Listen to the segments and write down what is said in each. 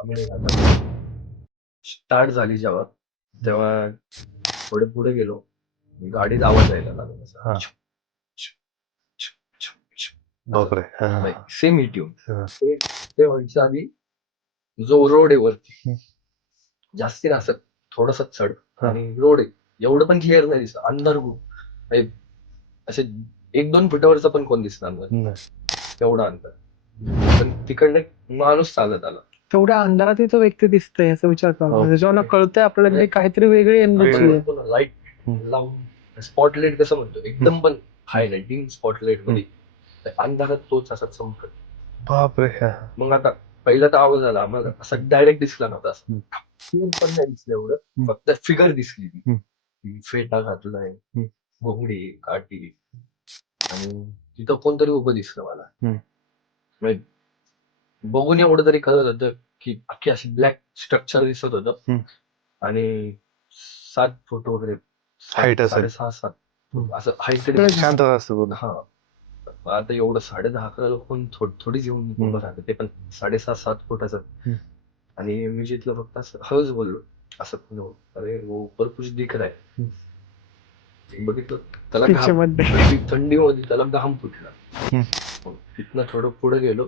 तामिनी घाटात स्टार्ट झाली जेव्हा, तेव्हा थोडे पुढे गेलो, गाडीत आवाज यायला लागला हा. असा. बापरे. सेम ही ट्यून. हा. ते व्हायच्या आधी जो रोड आहे वरती, हम्म. जास्ती ना असं थोडस चढ हा. आणि रोड आहे, एवढं पण क्लिअर नाही दिसत, अंधार असे 1-2 फुटावरचा पण कोण दिसणार नाही, एवढा अंतर. पण तिकडनं एक माणूस चालत आला. तेवढ्या अंधारात तो व्यक्ती दिसतोय असं विचार हो. करतो, जेव्हा कळतंय आपल्याला की काहीतरी वेगळी एनर्जी आहे. लाईट लावून स्पॉटलाईट कसं म्हणतो, एकदम पण हाय नाही, डिम स्पॉटलाईट मध्ये त्या अंधारात तोच असा चमकत. बापरे. मग आता पहिला तर आवाज आला आम्हाला, असा डायरेक्ट दिसला नव्हता, असं पण नाही दिसलं एवढं, फक्त फिगर दिसली ती फेटा घातलाय, घोंगडी काठी, आणि तिथं कोणतरी उभं दिसलं मला. म्हणजे बघून एवढं तरी कळत होतं की अख्खी अशी ब्लॅक स्ट्रक्चर दिसत होतं, आणि 7 फूट वगैरे हाईट असेल. 6.5-7 असं हाईट. शांत असतं. हा, आता एवढं 10:30-11 लोक थोडीच येऊन उभं राहतं, ते पण 6.5-7 फुटाचं. आणि मी जिथलं फक्त असं हळूच बोललो, असं अरे वो ऊपर कुछ दिख रहा है. बघितलं त्याला थंडीमध्ये त्याला घाम फुटला. तिथनं थोडं पुढे गेलो,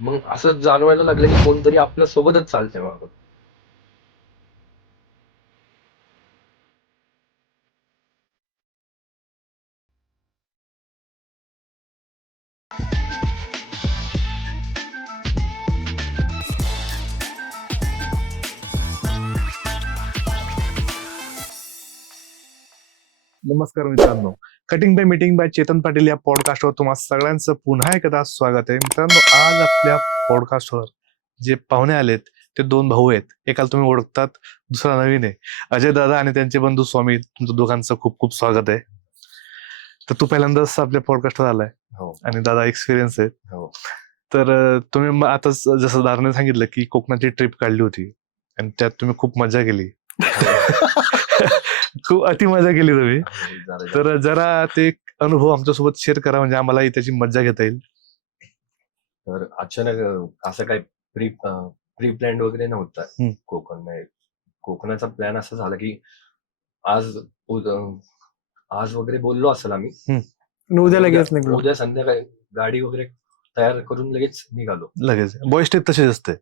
मग असं जाणवायला लागलं की कोणतरी आपल्या सोबतच चालतंय मागं. नमस्कार मित्रांनो, cutting by meeting by Chetan Patil या पॉडकास्टवर तुम्हा सगळ्यांचं पुन्हा एकदा स्वागत आहे. मित्रांनो, आज आपल्या पॉडकास्टवर जे पाहुणे आलेत ते 2 भाऊ आहेत. एकाला तुम्ही ओळखतात, दुसरा नवीन आहे, अजय दादा आणि त्यांचे बंधू स्वामी. तुमचं दोघांचं खूप खूप स्वागत आहे. तर तू पहिल्यांदाच आपल्या पॉडकास्टवर आलाय आणि दादा एक्सपिरियन्स आहे. तर तुम्ही आता जसं दादाने सांगितलं की कोकणाची ट्रिप काढली होती आणि त्यात तुम्ही खूप मजा केली. खूप अति मजा केली तुम्ही. तर जरा ते अनुभव आमच्यासोबत शेअर करा, म्हणजे आम्हालाही त्याची मजा घेता येईल. तर अचानक असं काय प्री प्लॅन वगैरे नव्हता कोकणाचा प्लॅन असा झाला की आज वगैरे बोललो असेल आम्ही, उद्या संध्याकाळी गाडी वगैरे तयार करून लगेच निघालो. लगेच बॉयज ट्रिप तशीच असते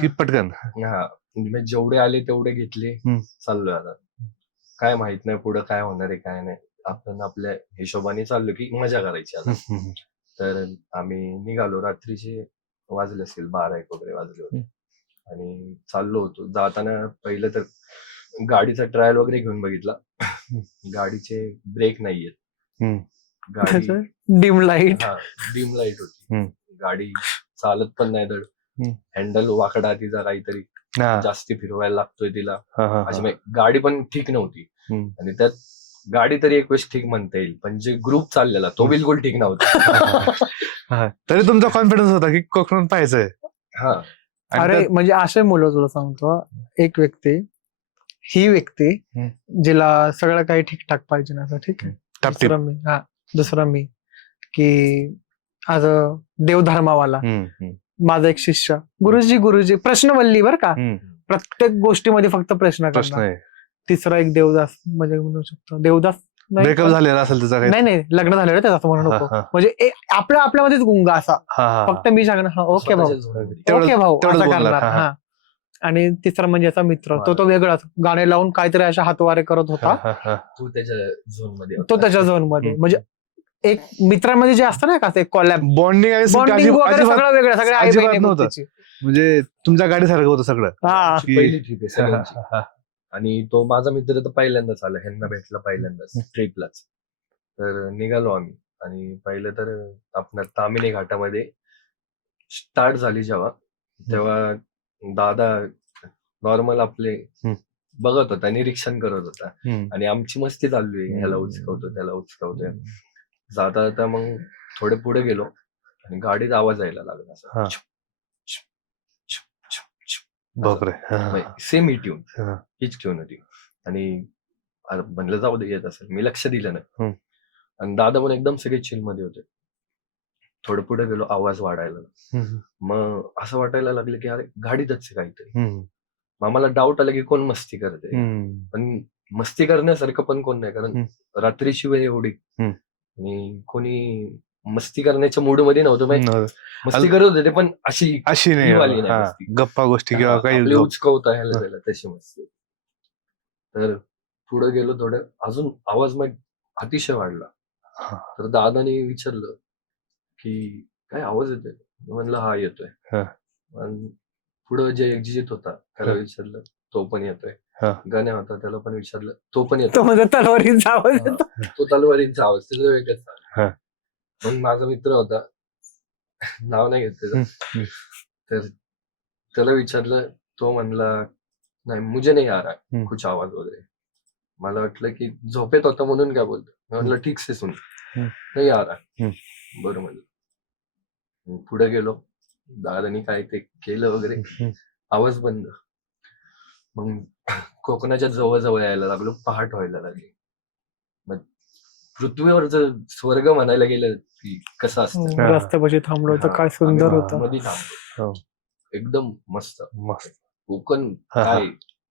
की पटकन. हा, जेवढे आले तेवढे घेतले, चाललोय आता. काय माहित नाही पुढं काय होणार आहे काय नाही, आपण आपल्या हिशोबाने चाललो की मजा करायची आता. तर आम्ही निघालो, रात्रीचे वाजले असेल 12-1 वगैरे वाजले होते, आणि चाललो होतो. जाताना पहिलं तर गाडीचा ट्रायल वगैरे घेऊन बघितला, गाडीचे ब्रेक नाहीयेत, गाडी डिम लाईट होती, गाडी चालत पण नाही, धड हँडल वाकडा, तिचा काहीतरी जास्ती फिरवायला लागतोय तिला, अशी गाडी पण ठीक नव्हती. आणि त्यात गाडी तरी एक वेळेस ठीक म्हणता येईल, पण जे ग्रुप चाललेला तो बिलकुल ठीक नव्हता. तरी तुमचा कॉन्फिडन्स होता की कोकणात पाहायचंय. अरे म्हणजे असे मुलं, तुला सांगतो, एक व्यक्ती, ही व्यक्ती जिला सगळं काही ठीकठाक पाहिजे ना, ठीक आहे. दुसरा मी की आज देवधर्मावाला, माझा एक शिष्य, गुरुजी प्रश्नवल्ली बर का, प्रत्येक गोष्टीमध्ये फक्त प्रश्न आहे. तिसरा एक देवदास, म्हणजे म्हणू शकतो देवदास ब्रेकअप झालेला असेल त्याचा, नाही लग्न झालेलं त्याचं असं म्हणू नको, म्हणजे आपल्यामध्येच गुंगा असा, फक्त मी सांगणार ओके भाऊ असं करणार. आणि तिसरा म्हणजे याचा मित्र, तो वेगळाच, गाणे लावून काहीतरी अशा हातवारे करत होता, तो त्याच्या झोन मध्ये. म्हणजे एक मित्रांमध्ये जे असतं ना का, एक कॉलॅब बॉन्डिंग वगैरे सगळं वेगळं, सगळे आई बहिणी नव्हतं, म्हणजे तुमच्या गाडीसारखं होतं सगळं. पहिली ट्रिप आहे सगळ्यांची. आणि तो माझा मित्र तर पहिल्यांदाच आला, ह्यांना भेटला पहिल्यांदाच ट्रिपलाच. तर निघालो आम्ही, आणि पहिलं तर आपण तामिनी घाटामध्ये स्टार्ट झाली जेव्हा, तेव्हा दादा नॉर्मल आपले बघत होता, निरीक्षण करत होता, आणि आमची मस्ती चालू आहे, ह्याला उचकवतो त्याला उचकवतोय. जाता जाता मग थोडे पुढे गेलो, आणि गाडीत आवाज यायला लागला असा. बापरे. सेम ही ट्यून, हीच ट्यून होती. आणि म्हणलं जाऊ दे, येत असेल, मी लक्ष दिलं नाही. आणि दादा पण एकदम सगळे चिल मध्ये होते. थोडं पुढे गेलो, आवाज वाढायला लागला. हम्म, मग असं वाटायला लागलं की अरे गाडीतच आहे काहीतरी. हम्म, मग आम्हाला डाऊट आला की कोण मस्ती करते, हम्म, पण मस्ती करण्यासारखं पण कोण नाही, कारण रात्रीची वेळ एवढी हम्म. आणि कोणी मस्ती करण्याच्या मूड मध्ये नव्हतं. हम्म. मस्ती करत होते पण अशी अशी नाही ही वाली नाही हा, मस्ती. गप्पा गोष्टी किंवा काही आपले जोक. उचकवता ह्याला त्याला तशी मस्ती. तर पुढे गेलो थोडं, अजून आवाज मग अतिशय वाढला. हा. तर दादाने विचारलं की काय आवाज येतोय, म्हणलं हा येतोय. हा. आणि पुढं जे एक्झिट होता त्याला हा. विचारलं, तो पण येतोय. हा. गाण्या होता त्याला पण विचारलं, तो पण तो येतो. म्हणजे तलवारीचा आवाज येतो. तो तलवारींचा आवाज, त्याचा वेगळाच हा. आवाज. मग माझा मित्र होता, नाव नाही घेत त्याचं, तर त्याला विचारलं, तो म्हणला नाही मुझे नहीं आ रहा कुछ आवाज वगैरे. मला वाटलं की झोपेत होता म्हणून काय बोलतो. मी म्हणलं ठीक से सुन, नाही आ रहा. बरं म्हणलं. पुढे गेलो, दादानी काय ते केलं वगैरे, आवाज बंद. मग कोकणाच्या जवळ जवळ यायला लागलो, पहाट व्हायला लागली. मग पृथ्वीवर जर स्वर्ग म्हणायला गेलं की कसं असतं, रस्त्यापाशी थांबलो तर काय सुंदर होतं. मध्ये थांबलो, एकदम मस्त. मस्त. कोकण काय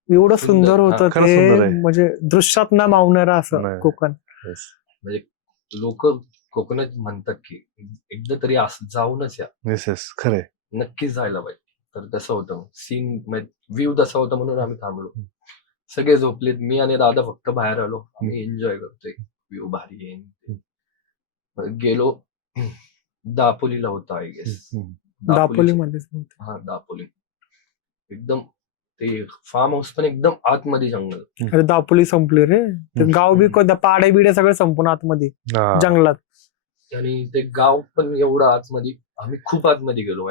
एवढं सुंदर होतं खरंच ते, सुंदर आहे. म्हणजे दृश्यात ना मावणारं असं नाही. कोकण. म्हणजे लोक कोकणात म्हणतात की एकदा तरी असं जाऊनच या, खरंय, नक्कीच जायला पाहिजे. तर तसं होतं सीन, व्ह्यू तसा होता म्हणून आम्ही थांबलो. सगळे झोपलेत, मी आणि दादा फक्त बाहेर आलो, आम्ही एन्जॉय करतोय, व्ह्यू भारी आहे. मग गेलो, दापोलीला होता आय गेस. दापोलीमध्ये हा दापोली, एकदम ते फार्म हाऊस पण एकदम आतमध्ये जंगल. अरे दापोली संपली रे, ते गाव बी कोणत्या पाड्या बिड्या सगळं संपून आतमध्ये जंगलात. आणि ते गाव पण एवढं आतमध्ये, आम्ही खूप आतमध्ये गेलो.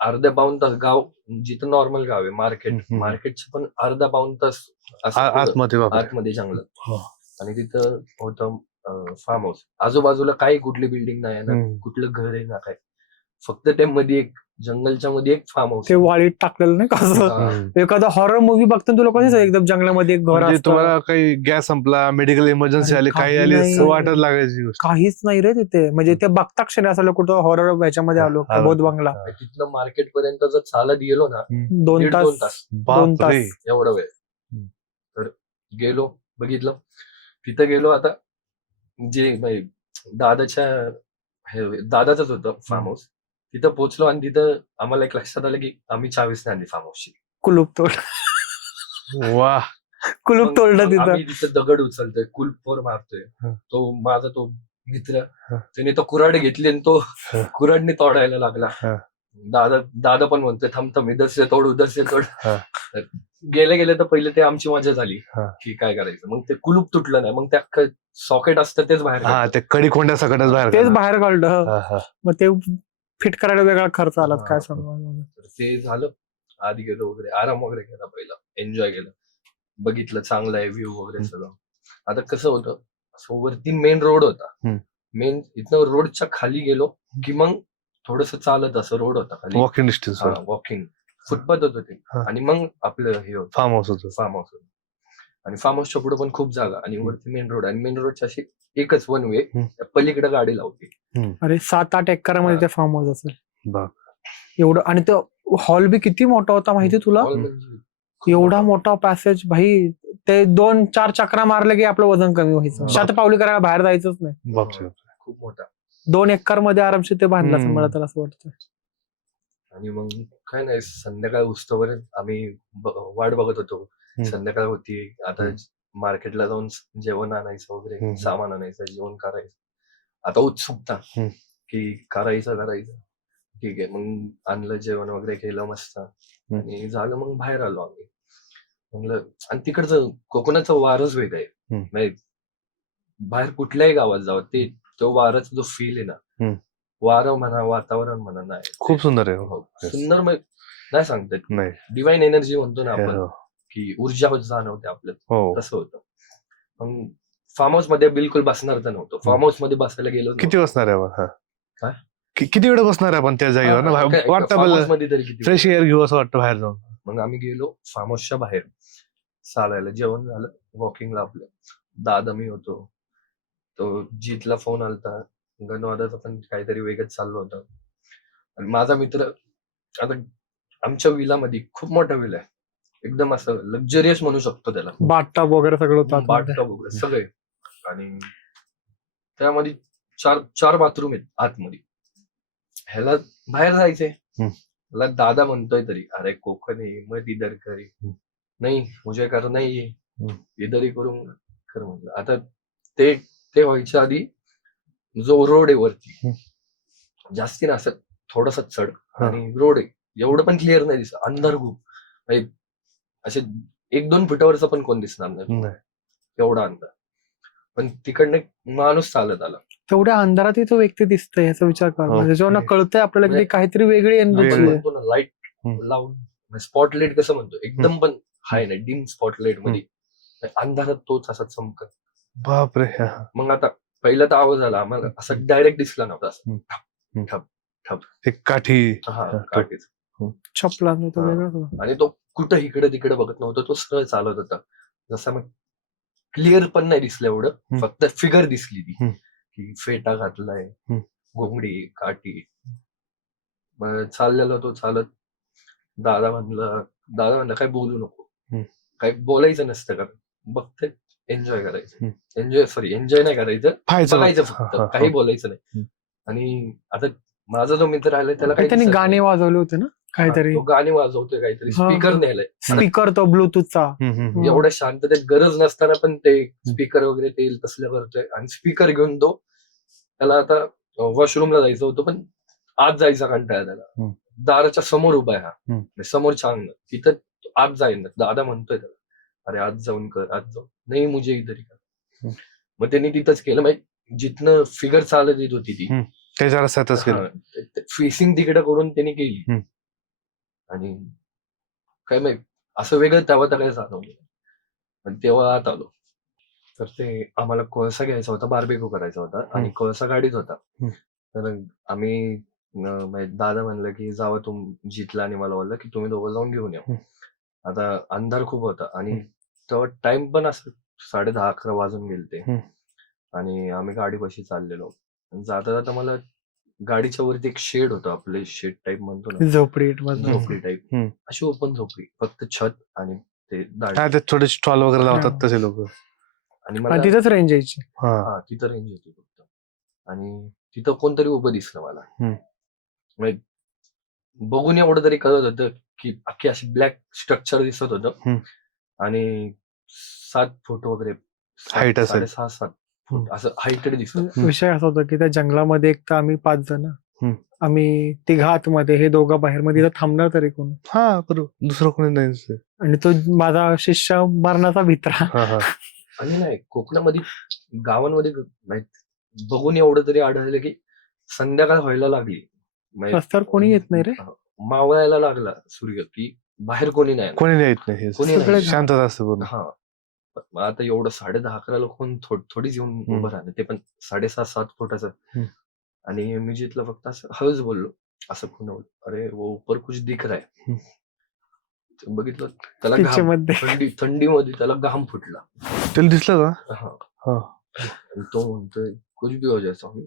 अर्धा पाऊण तास गाव, जिथं नॉर्मल गाव आहे मार्केटचं पण अर्धा पाऊण तास आतमध्ये जंगलात. आणि तिथं होतं फार्म हाऊस. आजूबाजूला काही कुठली बिल्डिंग नाही ना, कुठलं घर आहे ना काय, फक्त त्या मध्ये एक जंगलच्या मध्ये एक फार्म हाऊस. ते वाळीत टाकलेलं नाही का, एखादा हॉरर मूवी बघतो तुला कसं एकदम जंगलामध्ये एक घर असतं. तुम्हाला काही गॅस संपला, मेडिकल इमर्जन्सी आली, काही आली, वाटत लागायची गोष्ट काहीच नाही रे तिथे. म्हणजे ते बघता क्षणी असं कुठं हॉरर ह्याच्यामध्ये आलो, भूत बंगला. तिथनं मार्केट पर्यंत जर चालत गेलो ना, 2 तास एवढा वेळ. तर गेलो, बघितलं, तिथं गेलो. आता जे दादाच होतं फार्म हाऊस, तिथं पोहोचलो आणि तिथं आम्हाला एक लक्षात आलं की आम्ही चावीच नाही आणली फार्म हाऊसची. कुलूप तोड, वा, कुलूप तोडलं तिथं. आम्ही तिथं दगड उचलतोय, कुलूपवर मारतोय. तो माझा तो मित्र, त्याने तो कुऱ्हाड घेतली आणि तो कुऱ्हाडने तोडायला लागला. दादा पण म्हणतोय थांब थांब, इधरसे तोड. गेले तर पहिले ते आमची मजा झाली की काय करायचं. मग ते कुलूप तुटलं नाही, मग त्या सॉकेट असतं तेच बाहेर, ते कडी कोंड्या सगळ्याच बाहेर, तेच बाहेर काढलं. मग ते फिट करायला वेगळा खर्च आला. काय सांगू, ते झालं. आधी गेलो वगैरे, आराम वगैरे केला, पहिला एन्जॉय केलं, बघितलं चांगलं आहे व्ह्यू वगैरे सगळं. आता कसं होतं, वरती मेन रोड होता, मेन इथनं रोडच्या खाली गेलो की मग थोडस चालत असं रोड होता खाली, वॉकिंग डिस्टन्स, वॉकिंग फुटपाथ होत होते. आणि मग आपलं हे होतं फार्म हाऊस होतं. आणि फार्म हाऊसच्या पुढे पण खूप जागा, आणि वरती मेन रोड, आणि मेन रोडच्या अशी एकच वन वे, पलीकडे गाडी लावते. अरे 7-8 एकरामध्ये ते फार्म हाऊस असेल एवढं. आणि तो हॉल बी किती मोठा होता माहिती तुला, एवढा मोठा पॅसेज भाई. ते 2-4 चक्रा मारले की आपलं वजन कमी व्हायचं, शतपावली करायला बाहेर जायचंच नाही. खूप मोठा 2 एकर मध्ये आरामशीर ते बांधलं असं मला तर असं वाटतं. आणि मग काय नाही, संध्याकाळ उस्तवर आम्ही वाट बघत होतो. संध्याकाळ होती, आता मार्केटला जाऊन जेवण आणायचं वगैरे, सामान आणायचं, जेवण करायचं. आता उत्सुकता की करायचं. ठीक आहे, मग आणलं जेवण वगैरे, केलं मस्त, आणि झालं. मग बाहेर आलो आम्ही, म्हणलं. आणि तिकडचं कोकणाचं वारच वेगळं आहे. बाहेर कुठल्याही गावात जावं, तो वाराचा जो फील आहे ना, वारं म्हणा, वातावरण म्हणा, नाही खूप सुंदर आहे. सुंदर नाही सांगतात, डिवाइन एनर्जी म्हणतो ना आपण, की ऊर्जा जाणवते आपल्याला, तसं होतं. मग फार्म हाऊस मध्ये बिलकुल बसणार तर नव्हतं. फार्म हाऊस मध्ये बसायला गेलो. किती बसणार आहे, किती वेळ बसणार आहे आपण त्या जागेवर ना, वाटतं फ्रेश एअर घेऊ असं वाटतं बाहेर जाऊन. मग आम्ही गेलो फार्म हाऊसच्या बाहेर चालायला, जेवण झालं, वॉकिंगला आपलं. दादा मी होतो, तो जीतला फोन आलता गणवादाचं पण काहीतरी वेगळंच चाललं होतं. आणि माझा मित्र आता आमच्या विलामध्ये खूप मोठा विला आहे, एकदम असं लक्झरियस म्हणू शकतो त्याला, बाथटब वगैरे सगळं होतं आतमध्ये. बाथटब वगैरे सगळे. आणि त्यामध्ये 4 बाथरूम आहेत आतमध्ये. ह्याला बाहेर जायचंय, ह्याला दादा म्हणतोय तरी, अरे कोकण आहे मग इधर करी, नाही मुझे करना ही है, इधर ही करू कर म्हणलं. आता ते व्हायच्या आधी जो रोड आहे वरती, जास्ती ना असं थोडस चढ आणि रोड आहे, एवढं पण क्लिअर नाही दिसत, अंधार खूप, म्हणजे असे 1-2 फुटावरचा पण कोण दिसणार नाही, एवढा अंधार. पण तिकडनं माणूस चालत आला. तेवढ्या अंधारातही तो व्यक्ती दिसतोय याचा विचार कर, म्हणजे जेव्हा कळतंय आपल्याला की काहीतरी वेगळी एनर्जी आहे. म्हणतो ना लाईट लावून, स्पॉटलाईट कसं म्हणतो, एकदम पण हाय नाही, डिम स्पॉटलाईट मध्ये अंधारात तोच असा चमकत. बापरे. मग आता पहिला तर आवाज आला आम्हाला, असं डायरेक्ट दिसला नव्हता, असं ठप ठप ठप, ते काठी काठीच छपला नाही तो वेगळा. आणि तो कुठं इकडे तिकडे बघत नव्हता, तो सरळ चालत होता. जसा मग क्लिअर पण नाही दिसलं एवढं, फक्त फिगर दिसली ती, की फेटा घातलाय, घोंगडी काठी. मग चाललेला तो चालत. दादा म्हणलं काय बोलू नको, काय बोलायचं नसतं का, बघते एन्जॉय करायचं, एन्जॉय नाही करायचं, बघायचं फक्त, काही बोलायचं नाही. आणि आता माझा जो मित्र आलाय त्याला काही त्यांनी गाणे वाजवले होते ना काहीतरी, तो गाणे वाजवतोय काहीतरी, स्पीकर नेलाय, स्पीकर तो ब्लूटूथचा, एवढ्या शांततेत गरज नसताना पण ते स्पीकर वगैरे ते तसलं करतोय. आणि स्पीकर घेऊन तो, त्याला आता वॉशरूमला जायचं होतं पण आत जायचा कंटाळा त्याला, दाराच्या समोर उभा आहे हा, समोर छान तिथं आत जाईन. दादा म्हणतोय त्याला, अरे आत जाऊन कर, आत जाऊन, नाही मुझे इधर कर. मग त्यांनी तिथंच केलं, माहिती जिथनं फिगर चालत येत होती ती त्याच्या रस्त्यातच फेसिंग तिकडे करून त्यांनी केली. आणि काय माहित असं वेगळं तेव्हा तर काय जाणवलं. पण तेव्हा आत आलो तर ते आम्हाला कोळसा घ्यायचा होता, बार्बेक्यू करायचा होता, आणि कोळसा गाडीत होता. तर आम्ही दादा म्हणलं की जावं, जितला आणि मला बोललं की तुम्ही दोघं जाऊन घेऊन या. आता अंधार खूप होता आणि तेव्हा टाइम पण असं 10:30-11 वाजून गेलते. आणि आम्ही गाडीपाशी चाललेलो. जाता जाता मला गाडीच्या वरती एक शेड होतं, आपले शेड टाईप म्हणतो ना, झोपडी टाईप, अशी ओपन झोपडी, फक्त छत आणि ते छोटे स्टॉल वगैरे लावतात तसे लोक. आणि मला तिथंच रेंज यायची, तिथं रेंज होती फक्त. आणि तिथं कोणतरी उभं दिसलं मला, बघून एवढं तरी कळत होतं की अख्खी अशी ब्लॅक स्ट्रक्चर दिसत होतं. आणि 7 फूट वगैरे हाईट असेल, 6.5-7 फूट असं हाईटेड दिसत. विषय असा होता की त्या जंगलामध्ये एक तर आम्ही 5 जण, आम्ही ते घाट मध्ये, हे दोघं बाहेर, मध्ये थांबणार तरी कोण, दुसरं कोणी नाही. आणि तो माझा शिष्य मरणाचा भित्रा. आणि नाही, कोकणामध्ये गावांमध्ये बघून एवढं तरी आढळलं की संध्याकाळ व्हायला लागली, रस्त्यावर कोणी येत नाही रे, मावळायला लागला सूर्य की बाहेर कोणी नाही, कोणी नाही, शांतता असते. आता एवढं 10:30-11 कोण थोडीच येऊन उभं राहणं, ते पण 6.5-7 फुटाचं. आणि मी जिथलं फक्त असं हळूच बोललो, असं कोण, अरे वो ऊपर कुछ दिख रहा है. बघितलं त्याला थंडीमध्ये त्याला घाम फुटला, त्याला दिसलं का? तो म्हणतोय कुछ भी हो जाए स्वामी,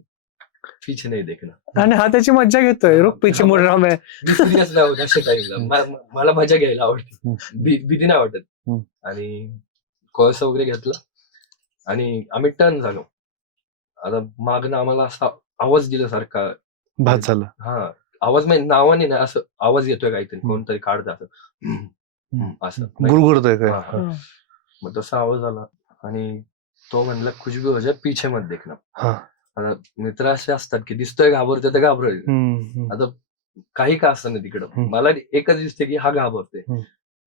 पीछे नाही देखना. आणि हा त्याची मज्जा घेतोय, रोख पीछे मुड रहा मैं. सिरियस नाही होत अशा टाईमला, मला मजा घ्यायला आवडते, भीती नाही वाटत. आणि कोळसा वगैरे घेतला आणि आम्ही टर्न झालो. आता मागणं आम्हाला असा आवाज दिल्यासारखा भात झाला. आवाज म्हणजे नावाने नाही, असं आवाज येतोय काहीतरी, कोणतरी काढतं असं गुरगुरतोय काय. मग तसा आवाज आला आणि तो म्हणला कुछ भी हो जाए पीछे मत देखना. आता मित्र असे असतात की दिसतोय घाबरतोय तर घाबरेल. आता काही का असतं ना तिकडं, मला एकच दिसते की हा घाबरतोय,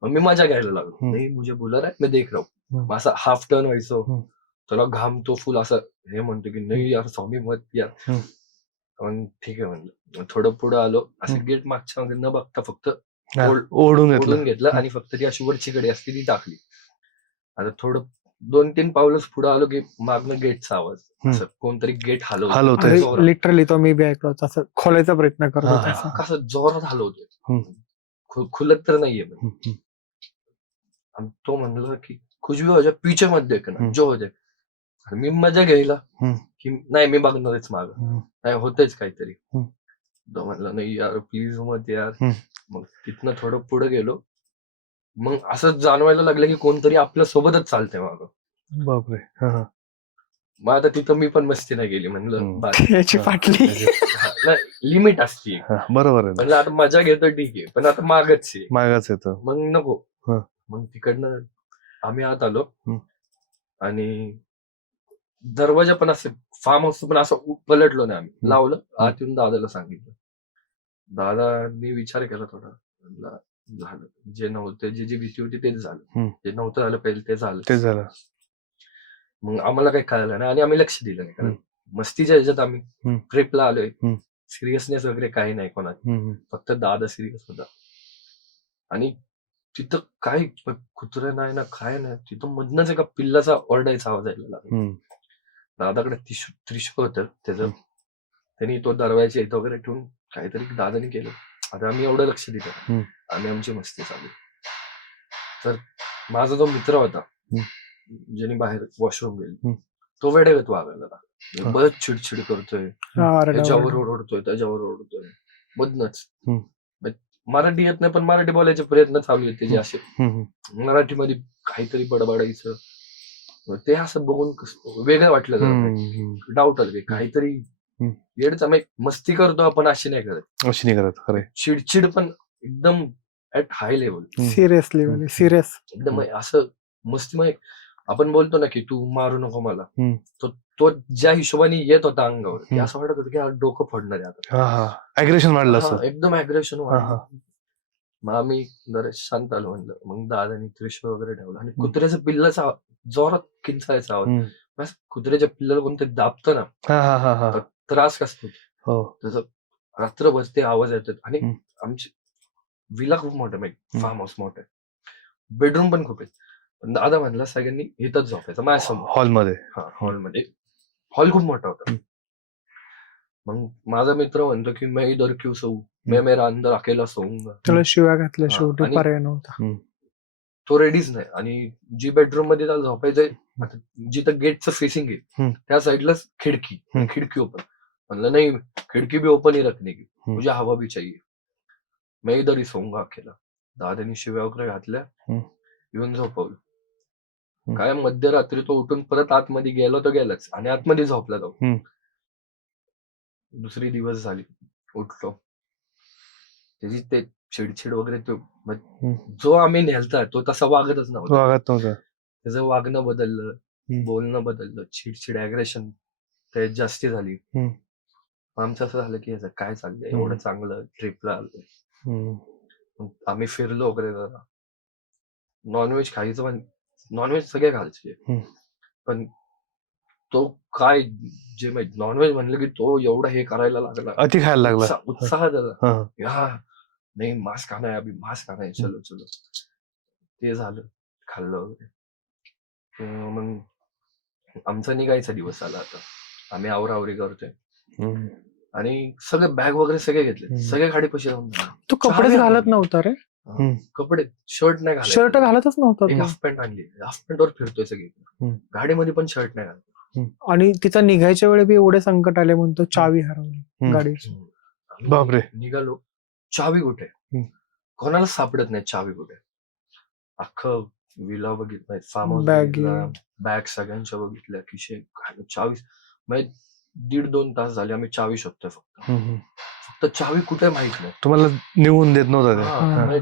मग मी मजा घ्यायला लागलो, नाही मुझे बुला रहा है मैं देख रहा हूँ. असं हाफ टर्न व्हायचो, त्याला घाम तो फुल असं हे म्हणतो की नाही यार स्वामी मत यार. ठीक आहे म्हणलं, थोडं पुढं आलो, असं गेट मागच्या मागे न बघता फक्त ओढून घेतलं आणि फक्त ती अशी वरची कडे असते ती टाकली. आता थोडं 2-3 पावलंच पुढे आलो की मागनं गेटचा आवाज, असं कोणतरी गेट हलवतोय, लिटरली तो मी बी ऐकलो, असं खोलायचा प्रयत्न करतो, कसं जोरात हलवतोय, खुलत तर नाहीये. आणि तो म्हणलं की कुछ भी हो जाए पीछे मत देखना, जो हो जाए. आणि मी मजा घ्यायला हम्म. की नाही मी बघणारच माग हम्म. नाही होतेच काहीतरी. हम्म. तो म्हणला नाही यार प्लीज मत यार. हम्म. मग तिथनं थोडं पुढे गेलो. मग असं जाणवायला लागलं की कोणतरी आपल्या सोबतच चालतंय मागं. बापरे. हा, हा. मग आता तिथं मी पण मस्ती नाही गेली. म्हणलं हम्म. बास. याची हा. फाटली. हा, नाही लिमिट असते. हा, बरोबर आहे ना. म्हणलं आता मजा घेतो ठीक आहे पण आता मागच आहे. मागाच येतो. मग नको. हा. मग तिकडनं आम्ही आत आलो. हम्म. आणि दरवाजा पण असं फार्म हाऊस पण असं पलटलो नाही आम्ही. लावलं आत येऊन दादाला सांगितलं. दादानी विचार केला थोडा. म्हणला झालं जे नव्हतं जी भीती होती तेच झालं. जे नव्हतं झालं पहिले ते झालं. ते झालं. मग आम्हाला काही कळलं नाही आणि आम्ही लक्ष दिलं नाही कारण मस्तीच्या ह्याच्यात आम्ही ट्रिपला आलोय. सिरियसनेस वगैरे काही नाही कोणात. फक्त दादा सिरियस होता. आणि तिथं काय कुत्रे नाही ना काय नाही. तिथं मधनच एका पिल्लाचा ओरडायचा आवाज यायला लागला. दादाकडे त्रिशूळ होतं त्याचं. त्यांनी तो दरवाजा इथं वगैरे ठेवून काहीतरी दादानी केलं. आता आम्ही एवढं लक्ष दिलं आणि आमची मस्ती चालू. तर माझा जो मित्र होता ज्याने बाहेर वॉशरूम गेली तो वेड्यागत वागायला लागला. बरंच चिडचिड करतोय. त्याच्यावर ओरडतोय त्याच्यावर ओरडतोय मधनच. मराठी येत नाही पण मराठी बोलायचे प्रयत्न चालू आहेत त्याचे असे. मराठीमध्ये काहीतरी बडबडायचं. ते असं बघून वेगळं वाटलं जरा. डाऊट आलं काहीतरी येडचा मस्ती करतो आपण अशी नाही करत. अशी नाही करत. खरे चिडचिड पण एकदम at high level. Seriously serious एकदम असं मस्ती. आपण बोलतो ना की तू मारू नको मला. तो ज्या हिशोबाने येत होता अंगावर असं वाटत होतं की आज डोकं फोडणार आहे आता. अग्रेशन वाढलं. एकदम अग्रेशन वाढलं. मग आम्ही जरा शांत आलो म्हणलं. मग दादानी त्रिशूळ वगैरे ठेवलं आणि कुत्र्याच्या पिल्लाचा जोरात किंचायचा आवाज. कुत्र्याच्या पिल्लाला कोणतरी दाबतं ना त्रास कसतो तसं रात्रभर ते आवाज येतात. आणि आमची विला खूप मोठं फार्म हाऊस मोठं आहे. बेडरूम पण खूप आहे. पण दादा म्हणला सगळ्यांनी इथंच झोपायचं माझ्यासमोर हॉलमध्ये. हॉलमध्ये हॉल खूप मोठा होता. मग माझा मित्र म्हणतो की मैं इधर क्यों सोऊ मैं मेरा अंदर अकेला सोऊंगा. त्याला शिव्या घातल्या शेवटी पर्याय नव्हता. तो रेडीच नाही. आणि जी बेडरूम मध्ये त्याला झोपायचंय जिथं गेटचं फेसिंग आहे त्या साईडलाच खिडकी ओपन. म्हणलं नाही खिडकी भी ओपन ही रखने की मुझे हवा भी चाहिए. मैं इधर ही सोऊंगा अकेला. दादानी शिव्या वगैरे घातल्या. येऊन झोपवलं. काय मध्यरात्री तो उठून परत आतमध्ये गेला तो गेलाच आणि आतमध्ये झोपला तो. दुसरी दिवस झाली उठलो. त्याची ते चिडचिड वगैरे तो जो आम्ही नेलता तो तसा वागतच नव्हता. त्याचं वागणं बदललं. बोलणं बदललं. चिडचिड अग्रेशन ते जास्ती झाली. आमचं असं झालं की याचं काय चाललंय एवढं चांगलं ट्रिपला आलोय. आम्ही फिरलो वगैरे जरा. नॉनव्हेज खायचं पण नॉनव्हेज सगळे खायचे पण तो काय जे नॉनव्हेज म्हणलं की तो एवढा हे करायला लागला. अति खायला लागला. उत्साह झाला. नाही मांस खाना है अभी मांस खाना है चलो चलो. ते झालं खाल्लं वगैरे. मग आमचा निघायचा दिवस आला आता. आम्ही आवरावरी करतोय आणि सगळे बॅग वगैरे सगळे घेतले. सगळे गाडीपाशी राहून तू कपडेच घालत नव्हता रे. कपडे शर्ट नाही घालत. शर्ट घालतच नव्हता. हाफ पॅन्ट आणली. हाफ पॅन्ट वर फिरतोय सगळे. गाडीमध्ये पण शर्ट नाही घालत. आणि तिचा निघायच्या वेळी बी एवढे संकट आले म्हणतो चावी हरवली गाडीची. बापरे. निघालो चावी कुठे कोणाला सापडत नाही. चावी कुठे अख्खं विला बघितलं फार्म हाऊस बॅग सगळ्यांच्या बघितल्या खिशे चावी. म्हणजे 1.5-2 तास झाले आम्ही चावी शोधतोय फक्त चावी कुठे माहित नाही. तुम्हाला निघून देत नव्हता.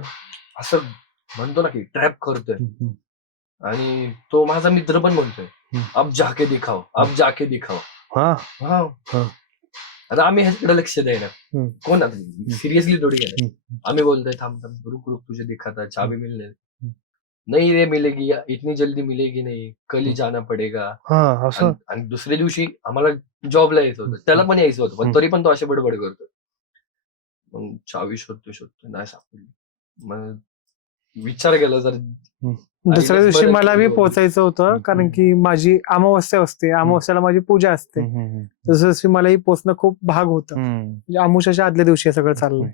असं म्हणतो ना की ट्रॅप करतोय. आणि तो माझा मित्र पण म्हणतोय अब जाके दिखाव अब जाके दिखाव. आता आम्ही ह्याच्याकडे लक्ष द्यायला कोण सिरियसली थोडी घेणार. आम्ही बोलतोय थांब थांब रुक रुक तुझे दिखाता चावी मिळणे नाही रे मिलेगी इतनी जल्दी मिलेगी नाही कल ही जाना पडेगा. आणि दुसऱ्या दिवशी आम्हाला जॉबला यायचं होतं त्याला पण यायचं होतं पण तरी पण तो असे बडबड करतो. मग चावी शोधतो नाही सापडली. मग विचार केला जर दुसऱ्या दिवशी मला बी पोचायचं होतं कारण की माझी अमावस्या असते. अमावस्याला माझी पूजा असते. दुसऱ्या दिवशी मलाही पोचणं खूप भाग होतं. म्हणजे अमावस्याच्या आदल्या दिवशी हे सगळं चाललंय.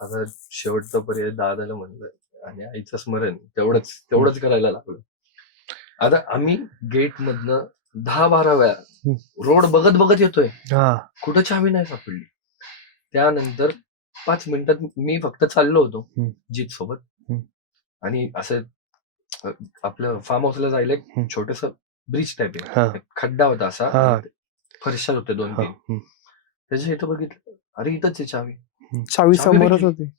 आता शेवटचा पर्याय दादाला म्हणलं आणि आईचं स्मरण तेवढंच करायला लागलं. आता आम्ही गेट मधनं 10-12 वेळा रोड बघत बघत येतोय, हा कुठं चावी नाही सापडली. त्यानंतर 5 मिनिटात मी फक्त चाललो होतो जीत सोबत, आणि असं आपलं फार्म हाऊसला जायला एक छोटस ब्रिज टाईप हा. आहे, खड्डा होता असा, हा. आणि फरशा होते 2-3, त्याच्या इथं बघितलं, अरे इथंच आहे चावी. चावी समोरच भेटली. होती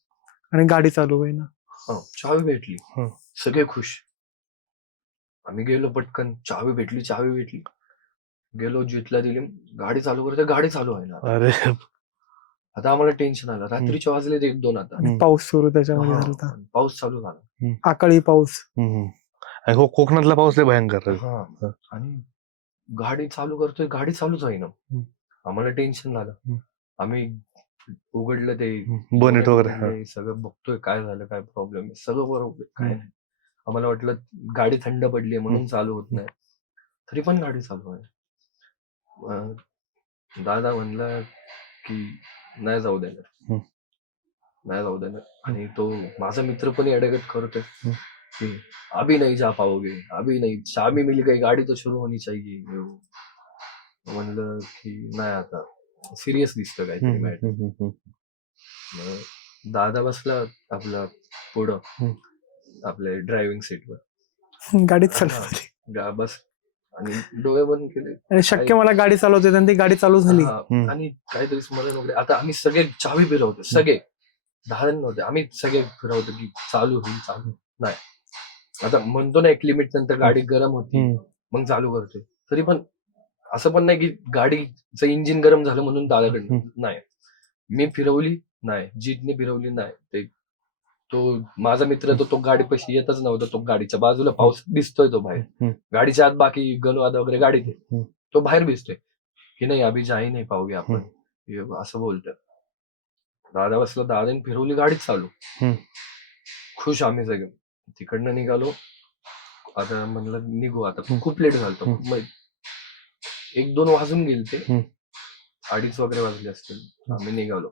आणि गाडी चालू आहे ना. चावी भेटली, सगळे खुश. आम्ही गेलो पटकन, चावी भेटली. गेलो जीतला दिली, गाडी चालू करते, गाडी चालू आहे ना. अरे आता आम्हाला टेन्शन आलं, रात्रीचे वाजले 1-2 आता, आणि पाऊस सुरू त्याच्यामध्ये झाला होता. पाऊस चालू झाला, अकाळी पाऊस. कोकणातला पाऊस लय भयंकर. आणि गाडी चालू करतोय, गाडी चालूच आहे ना. आम्हाला टेन्शन झालं, आम्ही उघडलं ते बोनेट वगैरे, सगळं बघतोय काय झालं, काय प्रॉब्लेम आहे, सगळं बरोबर काय नाही. आम्हाला वाटलं गाडी थंड पडली म्हणून चालू होत नाही, तरी पण गाडी चालू आहे. दादा म्हणला की नाही जाऊ देणार, आणि तो माझा मित्र पण अडगत करतोय की अभी नहीं जा पाओगे, अभी नहीं, चाबी मिली गई, गाडी तो शुरू होनी चाहिए. म्हणलं की नाही, आता सिरियस दिसतं काहीतरी मॅटर. दादा बसला आपला पुढं आपल्या ड्रायव्हिंग सीटवर, गाडीच चालू बस, आणि डोळे बंद केले, आणि शक्य मला गाडी चालवते आणि ती गाडी चालू झाली. आणि काहीतरी स्मरण वगैरे. आता आम्ही सगळे चावी फिरवतो, सगळे 10 जण नव्हते, आम्ही सगळे फिरवतो की चालू होईल. नाही, आता म्हणतो ना एक लिमिट नंतर गाडी गरम होती मग चालू करतोय, तरी पण असं पण नाही की गाडीचं इंजिन गरम झालं म्हणून दादाकडनं नाही. मी फिरवली नाही, जीतने फिरवली नाही, ते तो माझा मित्र तो गाडीपाशी येतच नव्हता, तो गाडीच्या बाजूला, पाऊस दिसतोय तो बाहेर, गाडीच्या आत बाकी गणवाद वगैरे गाडीत आहे, तो बाहेर दिसतोय की नाही अभी जा ही नाही पाहूगे आपण, असं बोलतोय. दादा बसला, दादाने फिरवली, गाडी चालू, खुश आम्ही सगळे. तिकडनं निघालो, आता म्हणलं निघू, आता खूप लेट झालं, 1-2 वाजून गेले, ते 2:30 वगैरे वाजले असतील. आम्ही निघालो,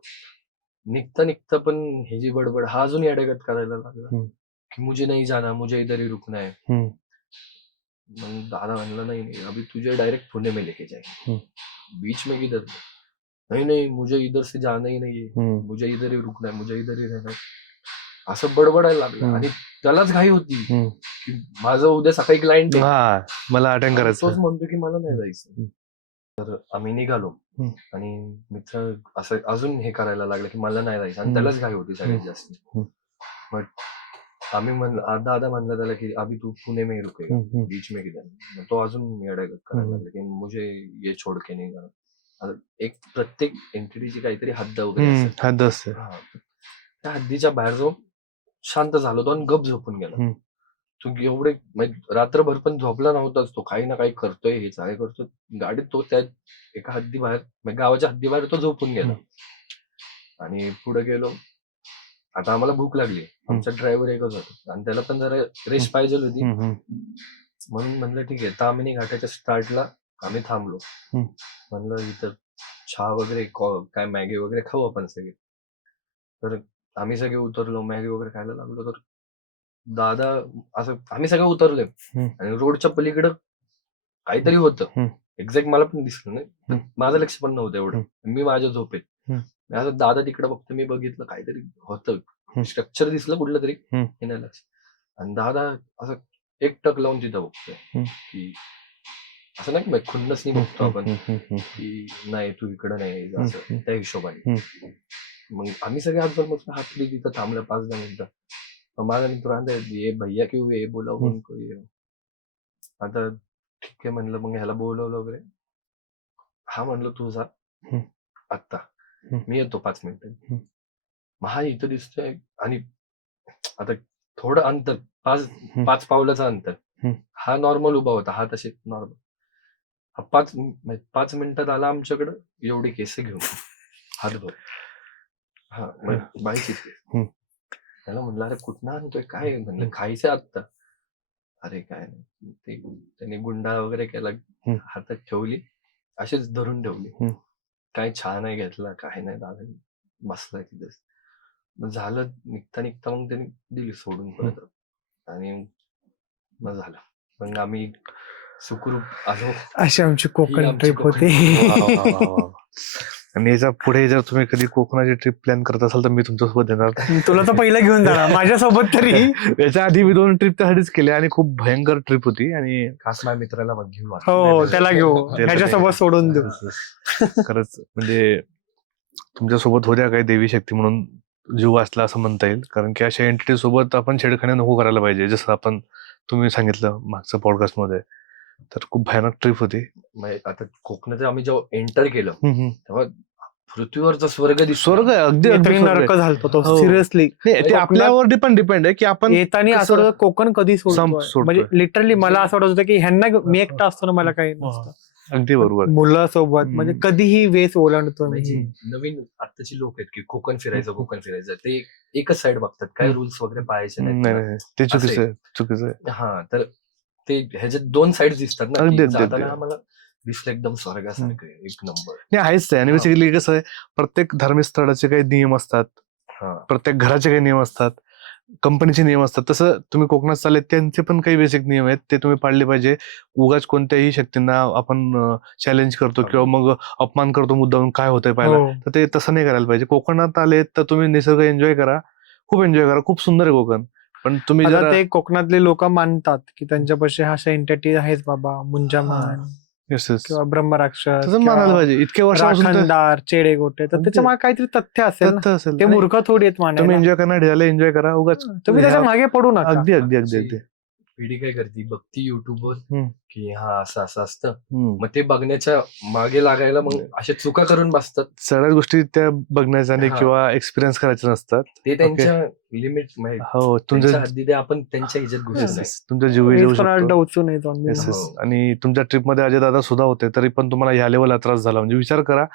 निघता पण हे जी बडबड, हा अजून अडगत करायला लागला की मुझे नहीं जाना, मुझे इधर ही रुकना है. मग दादा म्हणला नाही, अभी तुझे डायरेक्ट पुणे में लेके जाएंगे, बीच में किधर, नहीं मुझे इधर से जाना ही नहीं है, मुझे इधर ही रुकना है, मुझे इधर ही रहना है, असं बडबडायला लागलं. आणि त्यालाच घाई होती की माझं उद्या सकाळी क्लायंट आहे, मला अटेंड करायचं. तोच म्हणतो की मला नाही जायचं. तर आम्ही निघालो, आणि मित्र असं अजून हे करायला लागलं की मला नाही जायचं, आणि त्यालाच घाई होती सगळ्यात जास्त. बट आम्ही म्हणलं, दादा म्हणला त्याला की अभी तू पुणे में रुकेगा, बीच में किधर. तो अजून अडगत करायला लागला की मुझे ये छोड़ के नहीं जाना. एक प्रत्येक एंटिटीची काहीतरी हद्द वगैरे हद्द असते, त्या हद्दीच्या बाहेर जाऊन शांत झालो तो, आणि गप झोपून गेला. तू एवढे रात्रभर पण झोपला नव्हताच, तो काही ना काही करतोय, हे काय करतोय गाडीत, तो त्या एका हद्दीबाहेर, गावाच्या हद्दीबाहेर तो झोपून गेला. आणि पुढे गेलो, आता आम्हाला भूक लागली, आमचा ड्रायव्हर एकच होता, आणि त्याला पण जरा रेस्ट पाहिजे होती, म्हणून म्हणलं ठीक आहे. तामिनी घाटाच्या स्टार्टला आम्ही थांबलो, म्हणलं इथं चहा वगैरे, काय मॅगी वगैरे खाऊ आपण सगळे. तर आम्ही सगळे उतरलो, मॅगी वगैरे खायला लागलो. तर दादा असं, आम्ही सगळे उतरले, आणि रोडच्या पलीकडं काहीतरी होतं, एक्झॅक्ट मला पण दिसलं नाही, माझं लक्ष पण नव्हतं एवढं, मी माझ्या झोपेत. असं दादा तिकडे बघतो, मी बघितलं काहीतरी होतं, स्ट्रक्चर दिसलं कुठलं तरी, हे नाही लक्ष. आणि दादा असं एकटक लावून तिथं बघतोय की असं नाही की खुन्नसनी बघतो आपण की नाही तू इकडं नाही, असं त्या हिशोबाने. मग आम्ही सगळे आजूबाजूला हातली, तिथं थांबलं 5-10 मिनिटं. माझा मित्र ये भैया क्यों ये, बोलावं उनको ये. आता ठीक आहे म्हणलं, मग ह्याला बोलवलं वगैरे. हा म्हणलं तू जा आत्ता, मी येतो 5 मिनिटं. मग हा इथं दिसतोय, आणि आता थोडं अंतर, 5 पावलाचं अंतर, हा नॉर्मल उभा होता, हा तसे नॉर्मल. हा 5 मिनिटात आला आमच्याकडं, एवढी केस घेऊन हातभर. हा बाईची त्याला म्हणलं, अरे कुठं आणतोय, काय म्हणलं, खायचं आत्ता. अरे काय नाही, ते त्यांनी गुंडा वगैरे केला, हातात ठेवली, अशीच धरून ठेवली, काय चहा नाही घेतला, काय नाही. दादा बसलाय तिथेच. मग झालं, निघता मग त्यांनी दिली सोडून परत, आणि मग झालं. मग आम्ही सुखरूप आलो. अशी आमची ही कोकण आमची ट्रिप कोकण होती. आणि याच्या पुढे जर तुम्ही कधी कोकणाची ट्रिप प्लॅन करत असाल तर मी तुमच्यासोबत येणार. तुला तर पहिलं घेऊन जाणार माझ्यासोबत तरी. याच्या आधी मी 2 ट्रिप त्यासाठीच केल्या आणि खूप भयंकर ट्रिप होती. आणि खास माझ्या मित्राला मग घेऊन आलो. हो त्याला घेऊ, ते- ह्याच्यासोबत सोडून देऊ. खरंच म्हणजे तुमच्यासोबत होत्या काही देवी शक्ती म्हणून जीव वाचला असं म्हणता येईल. कारण की अशा एंटिटी सोबत आपण छेडखाने नको करायला पाहिजे, जसं आपण तुम्ही सांगितलं मागच्या पॉडकास्ट मध्ये. तर खूप भयानक ट्रिप होती. म्हणजे आता कोकणात आम्ही जेव्हा एंटर केलं हम्म. तेव्हा पृथ्वीवरचा स्वर्ग दिसतो. स्वर्ग आहे, अगदी अगदी तरी स्वर्ग आहे. नरक झालतो तो, हो. सिरियसली. नाही, ते आपल्यावर पण डिपेंड आहे की आपण येताना असं वाटतं कोकण कधी सोडतोय. सोडतोय. म्हणजे लिटरली मला असं वाटत होतं की ह्यांना मी एकटा असतो ना, मला काही नसतं. अगदी बरोबर. मुलं सोबत म्हणजे कधीही वेस ओलांडतो म्हणजे मी. नवीन आत्ताची लोक आहेत की कोकण फिरायचं ते एकच साइड बघतात, काय रूल्स वगैरे पाहायचे नाही नाहीत. नाही, ते चुकीचं आहे, चुकीचं आहे. हा, तर ते ह्याच्यात 2 साइड दिसतात ना. अगदी, की अगदी, जाताना अगदी. आम्हाला दिसलं एकदम स्वर्गासारखं आहे, एक नंबर. नाही आहेच ते. आणि हा. बेसिकली कसं आहे, प्रत्येक धार्मिक स्थळाचे काही नियम असतात, हा, प्रत्येक घराचे काही नियम असतात, कंपनीचे नियम असतात. तसं तुम्ही कोकणात चालले त्यांचे पण काही बेसिक नियम आहेत, ते तुम्ही पाळले पाहिजे. उगाच कोणत्याही शक्तींना आपण चॅलेंज करतो किंवा मग अपमान करतो मुद्दाम, काय होतंय पाहिला, हो. तर ते तसं नाही करायला पाहिजे. कोकणात आले तर तुम्ही निसर्ग एन्जॉय करा, खूप एन्जॉय करा, खूप सुंदर आहे कोकण. पण तुम्ही आता जरा ते कोकणातले लोक मानतात की त्यांच्यापाशी अशा एंटिटी आहेत बाबा, मुंजामान येस येस किंवा ब्रह्मराक्षस तसं मानायला किंवा पाहिजे. इतक्या वर्षापासून ते राखणदार, चेडे गोटे, तर त्याच्या मागे काहीतरी तथ्य असेल ना. तथ्य असेल. ते आणि मूर्ख थोडी आहेत तुम्ही मानायला. एन्जॉय करणार, ढिगाला एन्जॉय करा, उगाच तुम्ही त्याच्या मागे पडू नका. अगदी अगदी अगदी अगदी. पिढी काय करते, बघती युट्यूबवर हम्म. की हा असं असं असतं, हम्म. मग ते बघण्याच्या मागे लागायला मग अशा चुका करून बसतात. सगळ्याच गोष्टी त्या बघण्याच्या नाही हा. किंवा एक्सपिरियन्स करायच्या नसतात. ते त्यांच्या लिमिट हो, त्यांच्या तुमच्या हद्दीत आपण त्यांच्या ह्याच्यात घुसत नाही. तुमच्या जीव येऊ कोणाला शकतो. डवचू नये जाऊन. Yes, yes. हो. आणि तुमच्या ट्रिप मध्ये अजय दादा सुद्धा होते, तरी पण तुम्हाला ह्या लेवलला त्रास झाला. म्हणजे विचार करा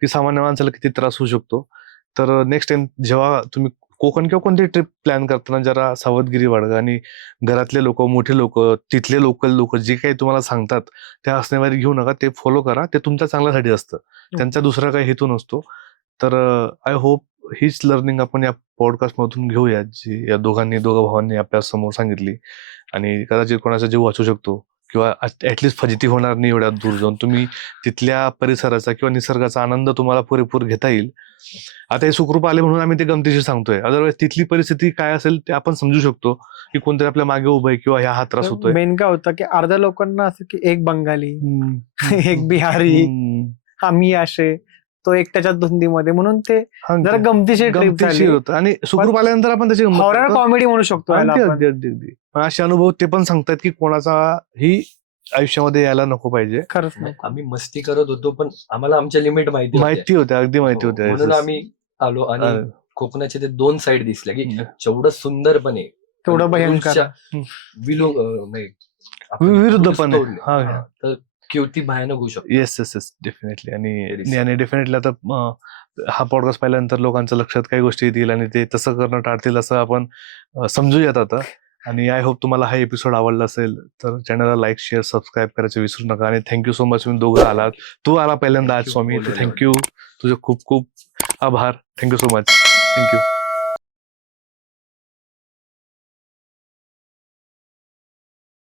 की सामान्य माणसाला किती त्रास होऊ शकतो. तर नेक्स्ट टाइम जेव्हा तुम्ही कोकण किंवा कोणती ट्रिप प्लॅन करताना जरा सावधगिरी बाळगा. आणि घरातले लोक, मोठे लोक, तिथले लोकल लोक जे काही तुम्हाला सांगतात त्या असण्यावर घेऊ नका. ते फॉलो करा, ते तुमच्या चांगल्यासाठी असतं, त्यांचा दुसरा काही हेतू नसतो. तर आय होप हीच लर्निंग आपण या पॉडकास्ट मधून घेऊया, जी या दोघा भावांनी आपल्या समोर सांगितली. आणि कदाचित कोणाचा जीव वाचू शकतो किंवा ऍटलिस्ट फजिती होणार नाही. एवढ्या दूर जाऊन तुम्ही तिथल्या परिसराचा किंवा निसर्गाचा आनंद तुम्हाला पुरेपूर घेता येईल. आता हे सुखरूप आले म्हणून आम्ही ते गमतीशी सांगतोय, अदरवाईज तिथली परिस्थिती काय असेल ते आपण समजू शकतो की कोणतरी आपल्या मागे उभं आहे किंवा हा त्रास होतोय. मेन काय होतं की अर्ध्या लोकांना असं की एक बंगाली, एक बिहारी, आम्ही असे, तो एक त्याच्या धुंदीमध्ये, म्हणून ते जरा गमतीशीर ट्रिप झाली. होतं. आणि सुखरूप आल्यानंतर आपण त्याची गंमत हॉरर करतो. कॉमेडी म्हणू शकतो याला अगदी आपण. अगदी अगदी अगदी. पण असे अनुभव ते पण सांगतात की कोणाचा ही आयुष्यामध्ये यायला नको पाहिजे. खरंच नाही. आम्ही मस्ती करत होतो, पण आम्हाला आमच्या लिमिट माहिती होत्या, अगदी माहिती हो, होत्या. म्हणून आम्ही आलो. आणि कोकणाचे ते 2 साइड दिसले की जेवढं सुंदरपणे तेवढं भयंकर. विरुद्ध पण आहे. तोडले, तर किती भयानक होऊ शकतो. Yes yes yes, definitely. आणि डेफिनेटली आता हा पॉडकास्ट पाहिल्यानंतर लोकांच्या लक्षात काही गोष्टी येतील आणि ते तसं करणं टाळतील असं आपण समजूयात आता. आणि आय होप तुम्हाला हा एपिसोड आवडला असेल तर चॅनलला लाईक, शेअर, सबस्क्राईब करायचं विसरू नका. आणि थँक्यू सो मच, तुम्ही दोघं आलात. तू आला पहिल्यांदा आज स्वामी, थँक्यू. तुझे खूप खूप आभार. Thank you so much. थँक्यू.